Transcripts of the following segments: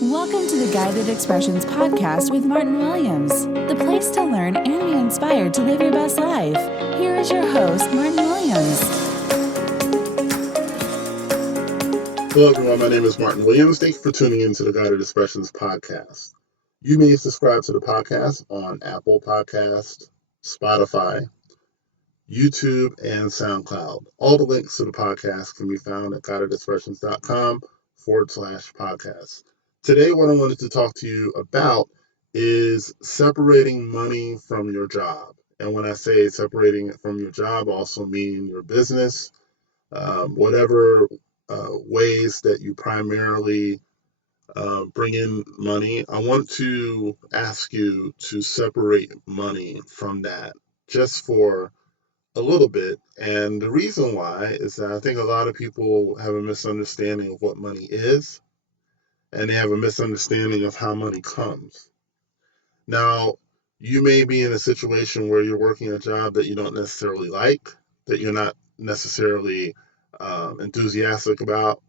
Welcome to the Guided Expressions podcast with Martin Williams, the place to learn and be inspired to live your best life. Here is your host, Martin Williams. Hello, everyone. My name is Martin Williams. Thank you for tuning in to the Guided Expressions podcast. You may subscribe to the podcast on Apple Podcast, Spotify, YouTube, and SoundCloud. All the links to the podcast can be found at guidedexpressions.com/podcast. Today, what I wanted to talk to you about is separating money from your job. And when I say separating it from your job, I also mean your business, whatever ways that you primarily bring in money. I want to ask you to separate money from that just for a little bit. And the reason why is that I think a lot of people have a misunderstanding of what money is, and they have a misunderstanding of how money comes. Now, you may be in a situation where you're working a job that you don't necessarily like, that you're not necessarily enthusiastic about,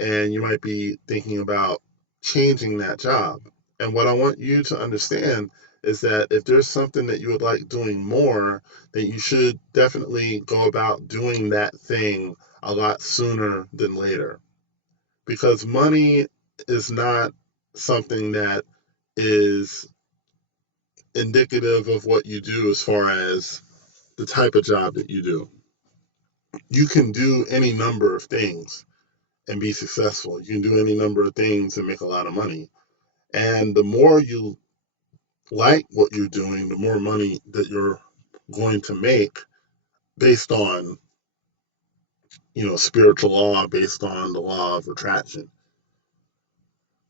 and you might be thinking about changing that job. And what I want you to understand is that if there's something that you would like doing more, then you should definitely go about doing that thing a lot sooner than later. Because money is not something that is indicative of what you do as far as the type of job that you do. You can do any number of things and be successful. You can do any number of things and make a lot of money. And the more you like what you're doing, the more money that you're going to make based on, spiritual law, based on the law of attraction.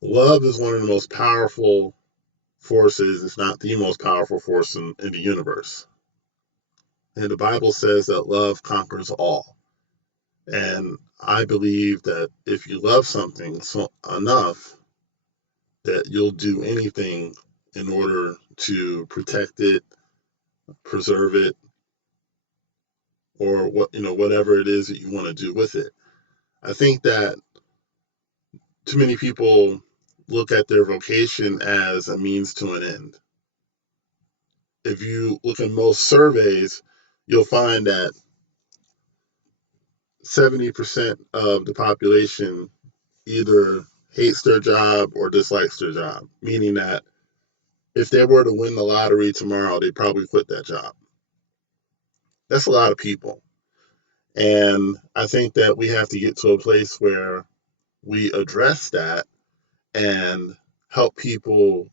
Love is one of the most powerful forces, if not the most powerful force in the universe. And the Bible says that love conquers all. And I believe that if you love something enough, that you'll do anything in order to protect it, preserve it, or whatever it is that you want to do with it. I think that too many people look at their vocation as a means to an end. If you look at most surveys, you'll find that 70% of the population either hates their job or dislikes their job, meaning that if they were to win the lottery tomorrow, they'd probably quit that job. That's a lot of people. And I think that we have to get to a place where we address that and help people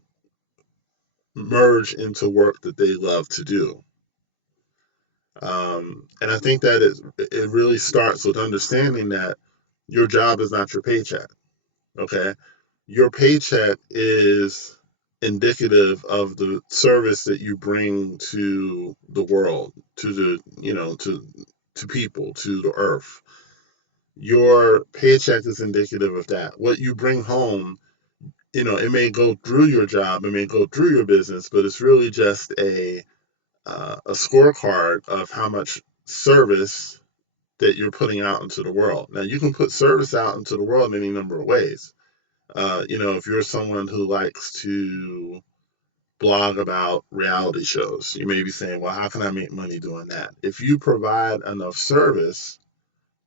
merge into work that they love to do. And I think that it really starts with understanding that your job is not your paycheck. Okay? Your paycheck is indicative of the service that you bring to the world, to to people, to the earth. Your paycheck is indicative of that. What you bring home, it may go through your job, it may go through your business, but it's really just a scorecard of how much service that you're putting out into the world. Now, you can put service out into the world in any number of ways. If you're someone who likes to blog about reality shows, you may be saying, well, how can I make money doing that? If you provide enough service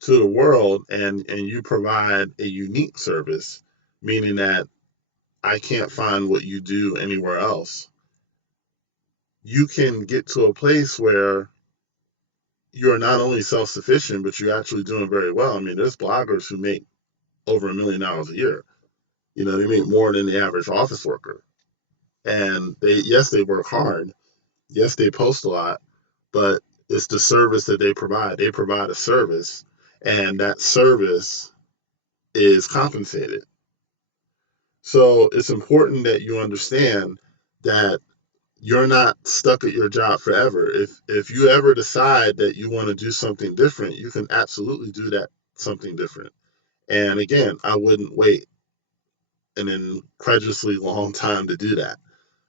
to the world and you provide a unique service, meaning that I can't find what you do anywhere else, you can get to a place where you're not only self-sufficient, but you're actually doing very well. I mean, there's bloggers who make over $1 million a year. They make more than the average office worker. And they work hard. Yes, they post a lot, but it's the service that they provide. They provide a service, and that service is compensated. So it's important that you understand that you're not stuck at your job forever. If you ever decide that you want to do something different, you can absolutely do that something different. And again, I wouldn't wait an incredulously long time to do that,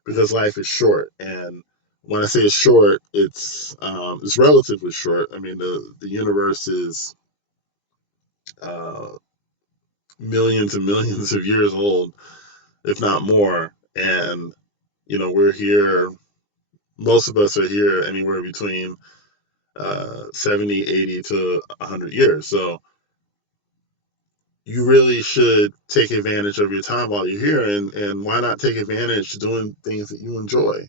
because life is short. And when I say it's short, it's relatively short. I mean, the universe is millions and millions of years old. if not more. And, we're here, most of us are here anywhere between 70, 80 to 100 years. So you really should take advantage of your time while you're here. And why not take advantage doing things that you enjoy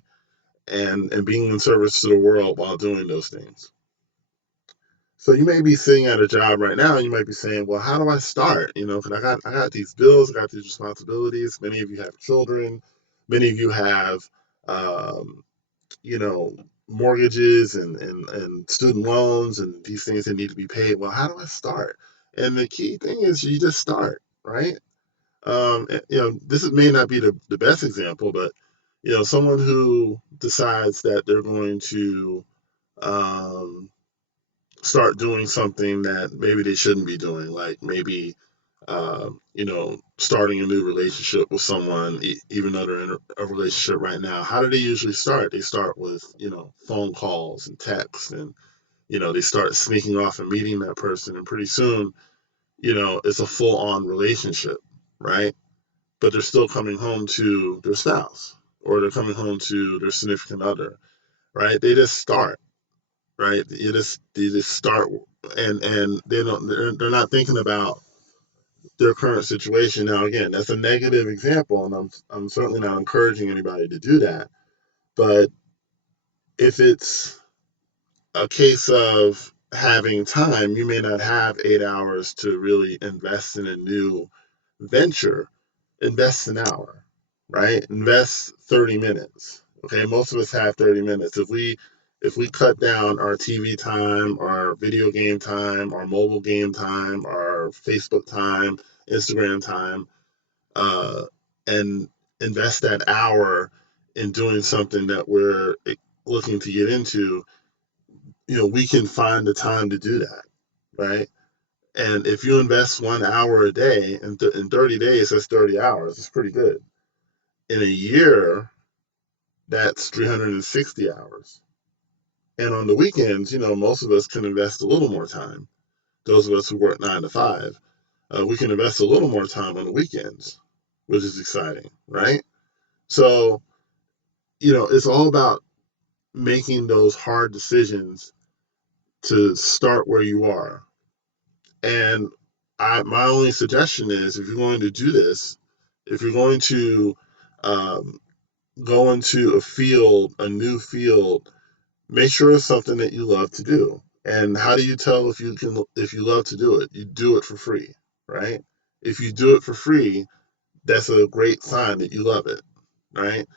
and being in service to the world while doing those things? So you may be sitting at a job right now, and you might be saying, "Well, how do I start?" Because I got these bills, I got these responsibilities. Many of you have children, many of you have, um, you know, mortgages and student loans and these things that need to be paid. Well, how do I start? And the key thing is you just start, right? This may not be the best example, but someone who decides that they're going to um, start doing something that maybe they shouldn't be doing, like maybe starting a new relationship with someone, even though they're in a relationship right now. How do they usually start? They start with phone calls and texts, and they start sneaking off and meeting that person, and pretty soon it's a full on relationship, right? But they're still coming home to their spouse, or they're coming home to their significant other, right? They just start, right? You just start, and they're not thinking about their current situation. Now, again, that's a negative example, and I'm certainly not encouraging anybody to do that. But if it's a case of having time, you may not have 8 hours to really invest in a new venture. Invest an hour, right? Invest 30 minutes. Okay, most of us have 30 minutes. If we cut down our TV time, our video game time, our mobile game time, our Facebook time, Instagram time, uh, and invest that hour in doing something that we're looking to get into, we can find the time to do that, right? And if you invest 1 hour a day in 30 days, that's 30 hours. It's pretty good. In a year, that's 360 hours. And on the weekends, most of us can invest a little more time. Those of us who work 9 to 5, we can invest a little more time on the weekends, which is exciting, right? So, it's all about making those hard decisions to start where you are. And my only suggestion is, if you're going to do this, if you're going to um, go into a new field, make sure it's something that you love to do. And how do you tell if you love to do it? You do it for free, right? If you do it for free, that's a great sign that you love it, right?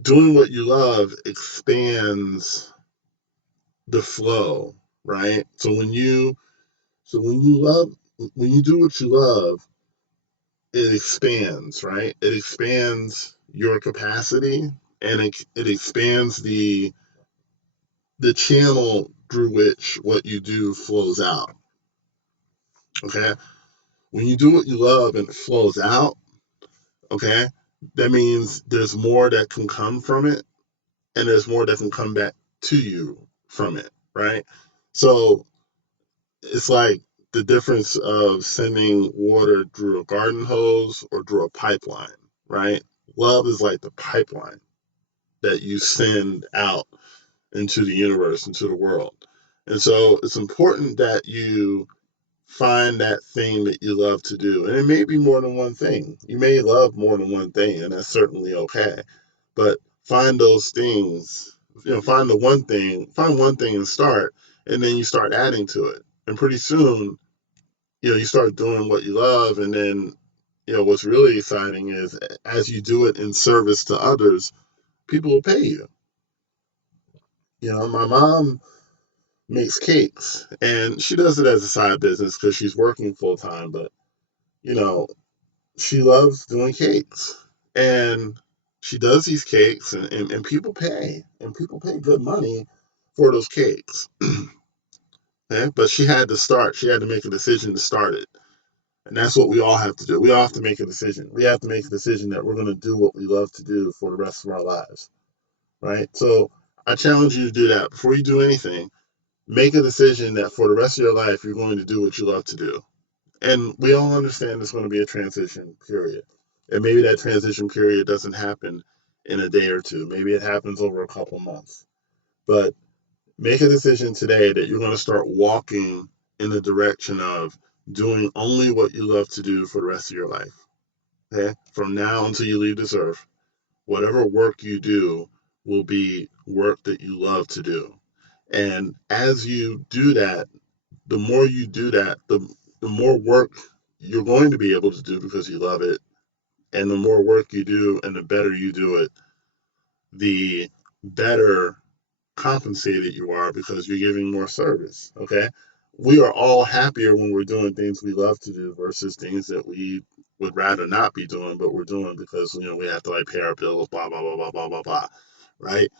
Doing what you love expands the flow, right? When you do what you love, it expands, right? It expands your capacity, and it expands the channel through which what you do flows out. Okay? When you do what you love and it flows out, okay, that means there's more that can come from it, and there's more that can come back to you from it, right? So it's like the difference of sending water through a garden hose or through a pipeline, right? Love is like the pipeline that you send out into the universe, into the world. And so it's important that you find that thing that you love to do. And it may be more than one thing. You may love more than one thing, and that's certainly okay. But find those things, find one thing and start, and then you start adding to it. And pretty soon, you start doing what you love. And then, what's really exciting is, as you do it in service to others, people will pay you. My mom makes cakes, and she does it as a side business because she's working full time. But you know, she loves doing cakes, and she does these cakes, and people pay good money for those cakes. Okay? But she had to start. She had to make a decision to start it, and that's what we all have to do. We all have to make a decision. We have to make a decision that we're going to do what we love to do for the rest of our lives, right? So I challenge you to do that before you do anything. Make a decision that for the rest of your life, you're going to do what you love to do. And we all understand it's going to be a transition period. And maybe that transition period doesn't happen in a day or two. Maybe it happens over a couple months. But make a decision today that you're going to start walking in the direction of doing only what you love to do for the rest of your life. Okay? From now until you leave this earth, whatever work you do will be work that you love to do. And as you do that, the more you do that, the more work you're going to be able to do because you love it. And the more work you do and the better you do it, the better compensated you are because you're giving more service. Okay. We are all happier when we're doing things we love to do versus things that we would rather not be doing, but we're doing because, we have to like pay our bills, blah, blah, blah, blah, blah, blah, blah. Right.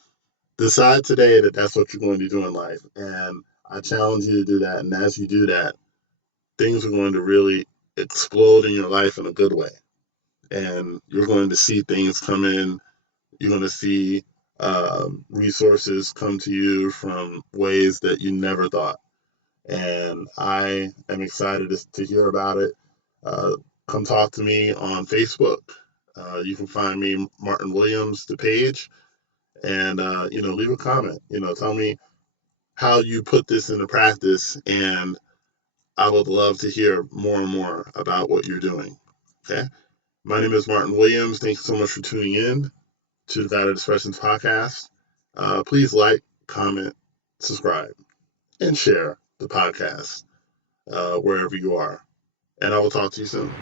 Decide today that that's what you're going to do in life. And I challenge you to do that. And as you do that, things are going to really explode in your life in a good way. And you're going to see things come in. You're going to see resources come to you from ways that you never thought. And I am excited to hear about it. Come talk to me on Facebook. You can find me, Martin Williams, the page, and leave a comment. Tell me how you put this into practice, and I would love to hear more and more about what you're doing. Okay. My name is Martin Williams. Thank you so much for tuning in to the Guided Expressions podcast. Please like, comment, subscribe, and share the podcast wherever you are. And I will talk to you soon.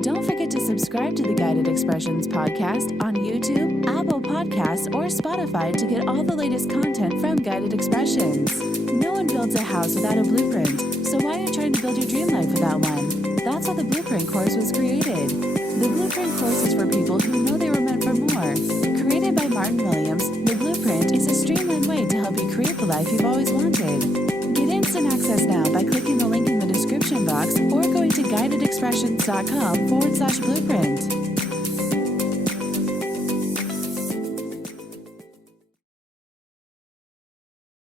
Don't forget to subscribe to the Guided Expressions podcast on YouTube, Apple Podcasts, or Spotify to get all the latest content from Guided Expressions. No one builds a house without a blueprint, so why are you trying to build your dream life without one? That's how the Blueprint course was created. The Blueprint course is for people who know they were meant for more. Created by Martin Williams, the Blueprint is a streamlined way to help you create the life you've always wanted. Get instant access now by clicking the link in the description box or going to guidedexpressions.com/blueprint.